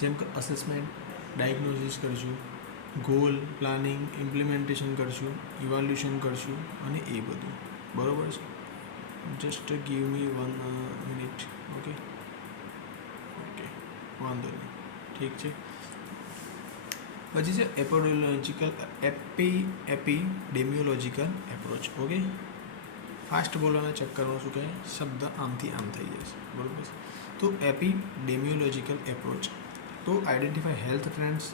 જેમ કે અસેસમેન્ટ, ડાયગ્નોસિસ કરશું, ગોલ પ્લાનિંગ, ઇમ્પ્લિમેન્ટેશન કરશું, ઇવાલ્યુશન કરશું અને એ બધું બરાબર છે. Just give me 1 minute. Okay વાંધો નહીં. ઠીક છે. પછી છે એપિડેમિયોલોજીકલ એપ્રોચ. ઓકે, ફાસ્ટ બોલવાના ચક્કરમાં શું કહે, શબ્દ આમથી આમ થઈ જશે બરાબર. તો એપિડેમિયોલોજીકલ એપ્રોચ, તો identify health trends,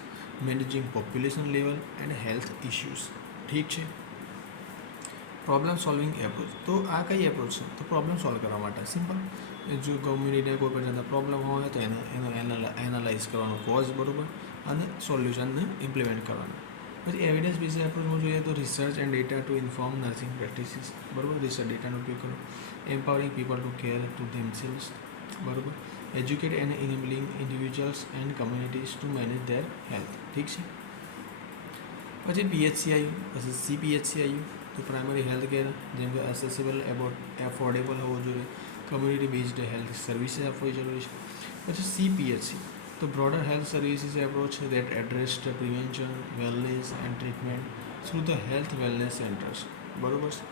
managing population level and health issues. ઠીક છે. પ્રોબ્લેમ સોલ્વિંગ એપ્રોચ, તો આ કઈ એપ્રોચ છે? તો પ્રોબ્લેમ સોલ્વ કરવા માટે. સિમ્પલ, જો કમ્યુનિટીને કોઈ પણ જાતના પ્રોબ્લેમ હોય તો એનો એનાલાઇઝ કરવાનો કોઝ બરાબર, અને સોલ્યુશનને ઇમ્પ્લિમેન્ટ કરવાનું. પછી એવિડન્સ બેઝડ એપ્રોચમાં જોઈએ તો research and data to inform nursing practices બરાબર, રિસર્ચ ડેટાનો ઉપયોગ કરો. Empowering people to care to themselves બરાબર. Educate and enabling individuals and communities to manage their health. ઠીક છે. પછી પીએચસી આવ્યું, પછી સીપીએચસી આવ્યું, તો પ્રાઇમરી હેલ્થ કેર, જેમ કે એસેસેબલ, એફોર્ડેબલ હોવું જોઈએ, કમ્યુનિટી બેઝડ હેલ્થ સર્વિસીસ આપવી જરૂરી છે. પછી સીપીએચસી, તો broader health services approach that address prevention, wellness and treatment through the health wellness centres બરાબર છે.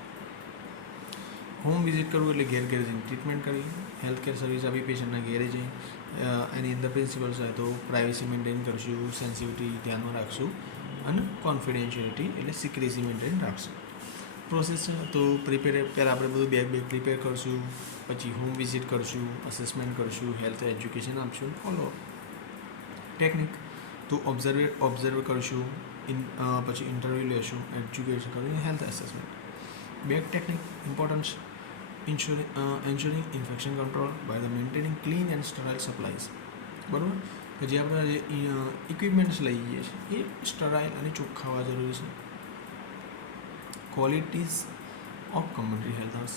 હોમ વિઝિટ કરવું એટલે ઘેર જઈને ટ્રીટમેન્ટ કરવી, હેલ્થ કેર સર્વિસ આપી પેશન્ટના ઘેરે જઈને. એની અંદર પ્રિન્સિપલ્સ હોય તો પ્રાઇવેસી મેન્ટેન કરશું, સેન્સિટિવિટી ધ્યાનમાં રાખશું અને કોન્ફિડેન્શિયલિટી એટલે સિક્રેસી મેન્ટેન રાખશું. પ્રોસેસ છે તો પહેલાં આપણે બધું બેગ પ્રિપેર કરશું, પછી હોમ વિઝિટ કરશું, અસેસમેન્ટ કરશું, હેલ્થ એજ્યુકેશન આપશું, ફોલો. ટેકનિક તો ઓબ્ઝર્વ કરશું, પછી ઇન્ટરવ્યૂ લેશું, એજ્યુકેશન કરવું, health assessment. Bag technique importance, ensuring infection control by the maintaining clean and sterile supplies બરાબર. કે જે આપણે ઇક્વિપમેન્ટ્સ લઈએ છીએ એ સ્ટરાઇલ અને ચોખ્ખા હોવા જરૂરી છે. Qualities of community health nurse,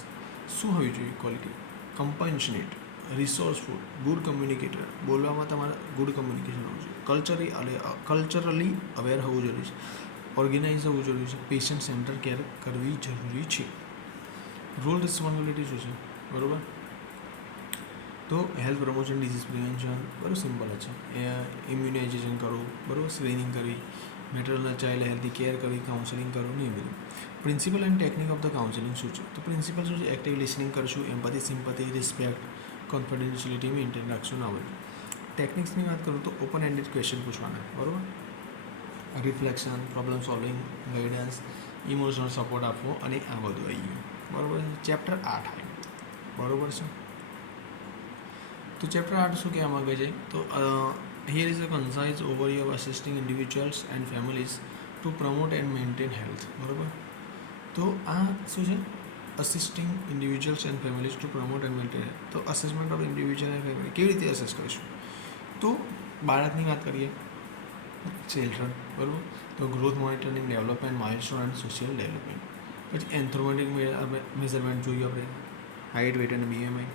શું હોવી જોઈએ ક્વોલિટી? કમ્પેશનેટ, રિસોર્સફુલ, ગુડ કમ્યુનિકેટર, બોલવામાં તમારે ગુડ કમ્યુનિકેશન હોવું જોઈએ. કલ્ચરલી અવેર હોવું જરૂરી છે. ઓર્ગેનાઇઝ હોવું જરૂરી છે. પેશન્ટ સેન્ટર કેર કરવી જરૂરી છે. રોલ રિસ્પોન્સિબિલિટી શું છે બરાબર? તો હેલ્થ પ્રમોશન, ડિઝીઝ પ્રિવેન્શન બરાબર, સિમ્પલ જ છે. ઇમ્યુનાઇઝેશન કરવું બરાબર, સ્ક્રીનિંગ કરવી, મેટરનલ ચાઇલ્ડ હેલ્થી કેર કરવી, કાઉન્સેલિંગ કરવું ને એ બધું. Principal and technique of the counselling શું છે? તો પ્રિન્સિપલ શું છે? એક્ટિવ લિસનિંગ કરશું, એમ્પથી, સિમ્પથી, રિસ્પેક્ટ, કોન્ફિડેન્શિયલિટી મેન્ટેન રાખશું ના બધું. ટેકનિક્સની વાત કરું તો ઓપન એન્ડેડ ક્વેશ્ચન પૂછવાના બરાબર, reflection, problem solving, guidance, emotional support આપવો અને આ બધું આવી ગયું બરાબર. ચેપ્ટર 8 આવ્યું બરાબર છે. તો ચેપ્ટર 8 શું કહેવા માગે છે? તો Here is a concise overview of assisting individuals and families to promote and maintain health. બરોબર, તો આ શું છે? Assisting individuals and families to promote and maintain health. તો assessment of individual and family કેવી રીતે અસેસ કરીશું? તો બાળકની વાત કરીએ, ચિલ્ડ્રન, બરાબર, તો growth monitoring, development, milestone and social development. પછી એન્થ્રોમેટિક મેઝરમેન્ટ જોઈએ આપણે, હાઇટ, વેટ અને BMI.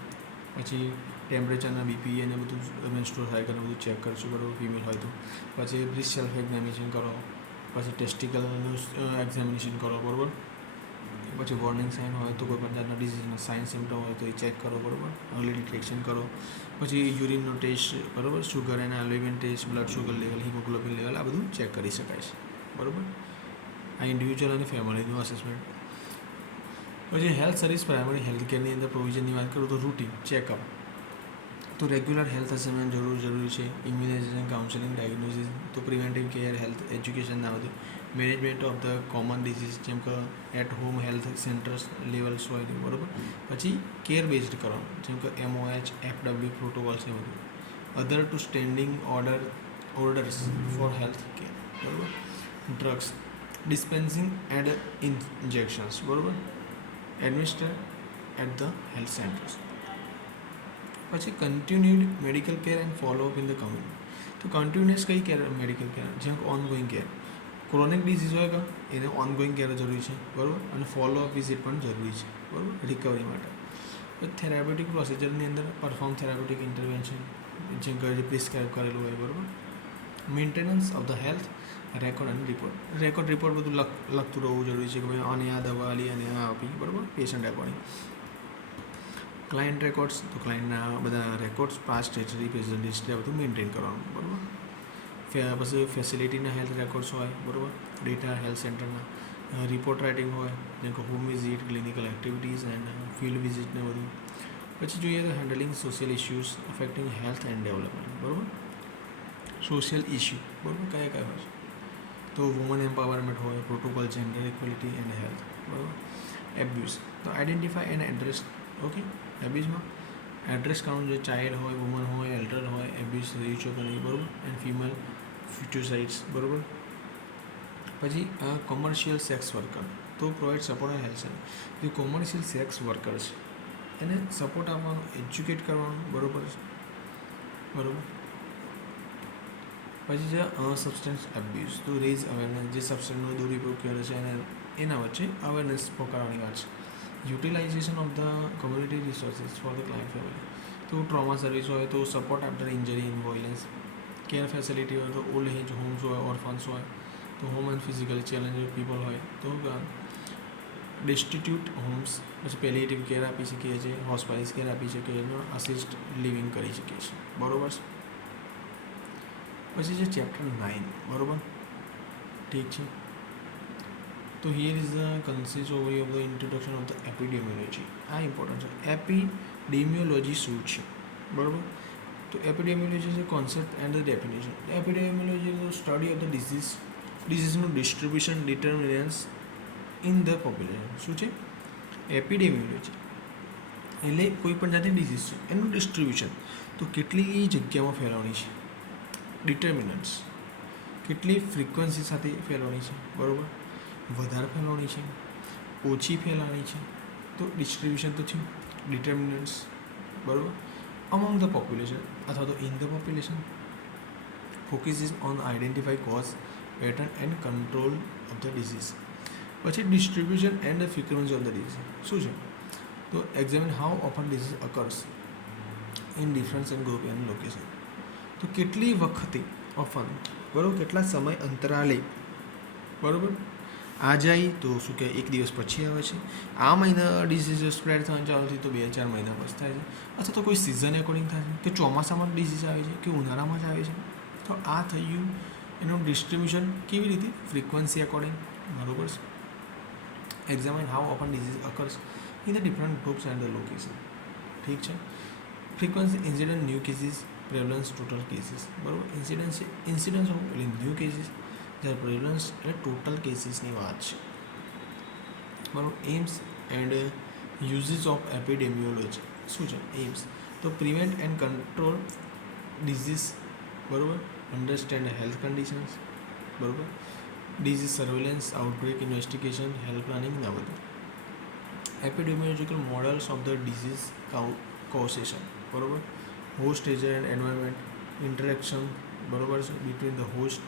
પછી ટેમ્પરેચરના બીપી અને બધું મેન્સ્ટ્રુઅલ સાયકલ બધું ચેક કરશું, બરાબર, ફિમેલ હોય તો. પછી બ્રીથ સેલ્ફ એક્ઝામિનેશન કરો, પછી ટેસ્ટિકલનું એક્ઝામિનેશન કરો, બરાબર. પછી વોર્નિંગ સાઇન હોય તો કોઈ પણ જાતના ડિઝીઝના સાઇન સિમ્ટમ હોય તો એ ચેક કરો, બરાબર, અર્લી ડિટેક્શન કરો. પછી યુરિનનો ટેસ્ટ, બરાબર, sugar and element test, blood sugar level, haemoglobin level, આ બધું ચેક કરી શકાય છે, બરાબર. આ ઇન્ડિવિજ્યુઅલ અને ફેમિલીનું અસેસમેન્ટ. પછી હેલ્થ સર્વિસ પ્રાઇમરી હેલ્થ કેરની અંદર પ્રોવિઝનની વાત કરું તો રૂટીન ચેકઅપ, તો રેગ્યુલર હેલ્થ અસેસમેન્ટ જરૂરી છે. ઇમ્યુનાઇઝેશન, કાઉન્સેલિંગ, ડાયગ્નોસિસ, તો પ્રિવેન્ટિવ કેર, હેલ્થ એજ્યુકેશન ના બધું. Management of the common disease, જેમ કે at home health centres levels હોય, બરાબર. પછી કેર બેઝડ કરવાનું, જેમ કે MOH, FW પ્રોટોકોલ્સ એ બધું. Other to standing orders for health care, બરાબર. ડ્રગ્સ ડિસ્પેન્સિંગ એન્ડ ઇન્જેક્શન્સ, બરાબર, administer at the health centres. પછી continued medical care and followup in the community. તો કન્ટિન્યુઅસ કઈ કેર? મેડિકલ કેર, જેમ કે ongoing care. Chronic disease હોય કે એને ઓનગોઈંગ કેર જરૂરી છે, બરાબર, અને ફોલોઅપ વિઝિટ પણ જરૂરી છે, બરાબર, રિકવરી માટે. થેરાપ્યુટિક પ્રોસિજરની અંદર પરફોર્મ થેરાપ્યુટિક ઇન્ટરવેન્શન, જેમ કે પ્રિસ્ક્રાઇબ કરેલું હોય, બરાબર. Maintenance of the health record અને રિપોર્ટ બધું લખતું રહેવું જરૂરી છે કે ભાઈ આને આ દવા આલી અને આ આપી, બરાબર, પેશન્ટ એકોર્ડિંગ. ક્લાયન્ટ રેકોર્ડ્સ, તો ક્લાયન્ટના બધા records, past history, present history, આ બધું મેન્ટેન કરવાનું, બરાબર. પછી ફેસિલિટીના હેલ્થ રેકોર્ડ્સ હોય, બરાબર, ડેટા હેલ્થ સેન્ટરના. રિપોર્ટ રાઇટિંગ હોય, જેમ કે home visit, clinical activities and field વિઝિટને બધું. પછી જોઈએ તો handling social issues affecting health and development, બરાબર. સોશિયલ ઇસ્યુ, બરાબર, કયા હોય છે? તો વુમન એમ્પાવરમેન્ટ હોય, protocol, gender equality and health, બરાબર. એબ્યુઝ, તો આઈડેન્ટિફાય એન્ડ એડ્રેસ. ઓકે, એબ્યુઝમાં એડ્રેસ કરવાનું, જે ચાઇલ્ડ હોય, વુમન હોય, એલ્ડર હોય, એબ્યુઝ રહ્યું છે કે નહીં, બરાબર, એન્ડ ફિમેલ ફ્યુચરસાઇડ્સ, બરાબર. પછી કોમર્શિયલ સેક્સ વર્કર, તો provide support and health centre. જે કોમર્શિયલ સેક્સ વર્કર છે એને સપોર્ટ આપવાનો, એજ્યુકેટ કરવાનું, બરાબર છે, બરાબર. પછી છે સબસ્ટન્સ એબ્યુઝ, તો રેઝ અવેરનેસ, જે સબસ્ટન્સનો દુરુપયોગ કરે છે અને એના વચ્ચે અવેરનેસ પકડવાની વાત છે. Utilisation of the community resources for the client family, તો ટ્રોમા સર્વિસ હોય તો support after injury in violence. Care facility હોય તો ઓલ્ડ એજ હોમ્સ હોય, ઓર્ફન્સ હોય, તો home and physical challenge people હોય તો ડિસ્ટિટ્યૂટ હોમ્સ. પછી પેલિએટિવ કેર આપી શકીએ છીએ, હોસ્પિટાઇઝ કેર આપી શકીએ છીએ, અસિસ્ટ લિવિંગ કરી શકીએ છીએ, બરાબર. પછી છે ચેપ્ટર 9, બરાબર, ઠીક છે. તો here is the concise overview of the introduction of the epidemiology. આ ઇમ્પોર્ટન્ટ છે. એપિડેમિયોલોજી શું છે, બરાબર? તો એપિડેમિયોલોજી છે concept and the definition. Epidemiology is the study of the ડિસીઝનું distribution, determinants in the population. શું છે એપિડેમિયોલોજી? એટલે કોઈ પણ જાતની ડિસીઝ છે એનું ડિસ્ટ્રીબ્યુશન, તો કેટલી જગ્યામાં ફેલાવાની છે, ડિટર્મિનન્ટ્સ કેટલી ફ્રિકવન્સી સાથે ફેલાવાની છે, બરાબર, વધારે ફેલાવાની છે, ઓછી ફેલાવાની છે, તો ડિસ્ટ્રીબ્યુશન તો છે. ડિટર્મિનન્ટ્સ, બરાબર, અમોંગ ધ પોપ્યુલેશન અથવા તો in the population. Focuses on identify cause, pattern and control of the disease. પછી distribution and frequency of the disease શું છે? તો examine how often disease occurs in difference and group and location. તો કેટલી વખતે often, બરાબર, કેટલા સમય અંતરાલે, બરાબર, આ જાય તો શું કહે એક દિવસ પછી આવે છે, આ મહિના ડિસીઝ સ્પ્રેડ થવાનું ચાલુ થઈ તો 2-4 મહિના પછી થાય છે, અથવા તો કોઈ સિઝન એકોર્ડિંગ થાય છે, કે ચોમાસામાં ડિસીઝ આવે છે કે ઉનાળામાં જ આવે છે. તો આ થઈ ગયું એનું ડિસ્ટ્રીબ્યુશન. કેવી રીતે? ફ્રિકવન્સી એકોર્ડિંગ, બરાબર છે. Examine how often disease occurs in the different groups and the location. ઠીક છે. Frequency, incident, new cases, prevalence, total cases, બરાબર. ઇન્સિડન્સ એટલે ન્યૂ કેસીસ, જ્યારે પ્રેવલન્સ એટલે ટોટલ કેસીસની વાત છે, બરાબર. Aims and uses of epidemiology શું છે? એમ્સ તો પ્રિવેન્ટ એન્ડ કંટ્રોલ ડિઝીઝ બરાબર. અન્ડરસ્ટેન્ડ હેલ્થ કન્ડિશન્સ, બરાબર. Disease surveillance, outbreak investigation, health planning ને આ બધું. Epidemiological models of the disease કોઝેશન, બરાબર. Host agent and environment interaction, બરાબર છે, between the host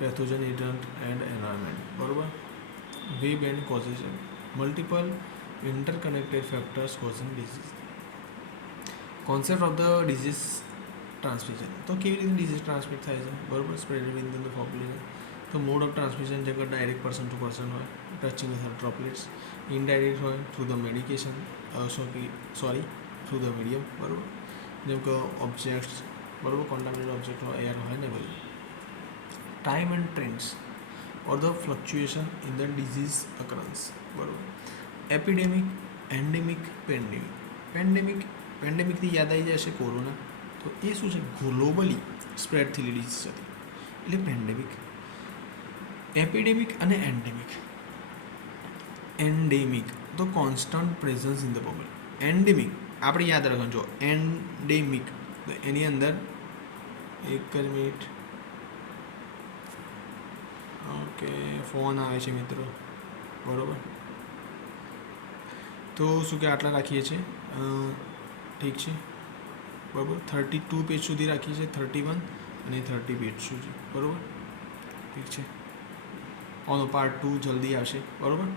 pathogen agent and environment, બરાબર. Web and causation, multiple interconnected factors causing disease. Concept of the disease transmission, તો કેવી રીતે ડિઝીઝ ટ્રાન્સમિટ થાય છે, બરાબર. Spread with the population. તો મોડ ઓફ ટ્રાન્સમિશન જેમ કે ડાયરેક્ટ પર્સન ટુ પર્સન હોય, ટચિંગ વિથ ડ્રોપલેટ્સ. ઇનડાયરેક્ટ હોય through the medication, through the medium, બરાબર. જેમ કે ઓબ્જેક્ટ્સ, બરાબર, કોન્ટામિનેટેડ ઓબ્જેક્ટ હોય, એર હોય ને બધું. Time and trends or the fluctuation in the disease occurrence, બરાબર. એપિડેમિક, એન્ડેમિક, પેન્ડેમિકથી યાદ આવી જશે કોરોના. તો એ શું છે, ગ્લોબલી સ્પ્રેડ થયેલી ડિઝીઝ હતી એટલે પેન્ડેમિક. એપિડેમિક અને એન્ડેમિક તો constant presence in the public. Endemic આપણે યાદ રાખવાનું, જો એન્ડેમિક તો એની અંદર એક જ મિનિટ, ઓકે, ફોન આવે છે મિત્રો, બરાબર. તો શું કે આટલા રાખીએ છીએ, ઠીક છે, બરાબર. 32 પેજ સુધી રાખીએ છીએ, 31 અને 30 પેજ સુધી, બરાબર, ઠીક છે. ઓનો પાર્ટ 2 જલ્દી આવશે, બરાબર.